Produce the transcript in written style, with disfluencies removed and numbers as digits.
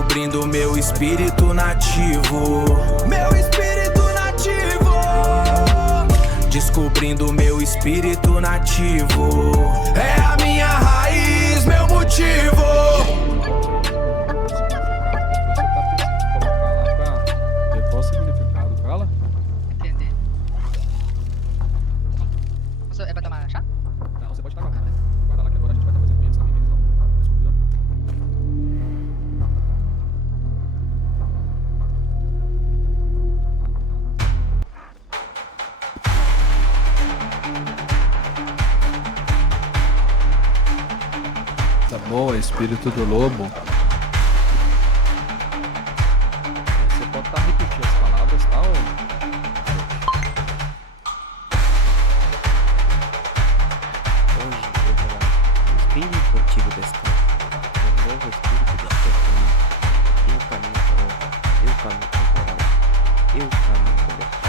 Descobrindo meu espírito nativo. Meu espírito nativo. Descobrindo meu espírito nativo. É a minha raiz, meu motivo. Qual o significado? Fala. Entender. É pra tomar chá? Não, você pode estar guardando. Guarda lá que agora a gente vai estar fazendo isso também, que eles não descobriram. Tá bom, espírito do lobo. Você pode estar repetindo as palavras, tá? Ou... Hoje eu vou o espírito antigo desta o novo espírito desta família. Eu caminho para o eu caminho temporal. Eu caminho convertido.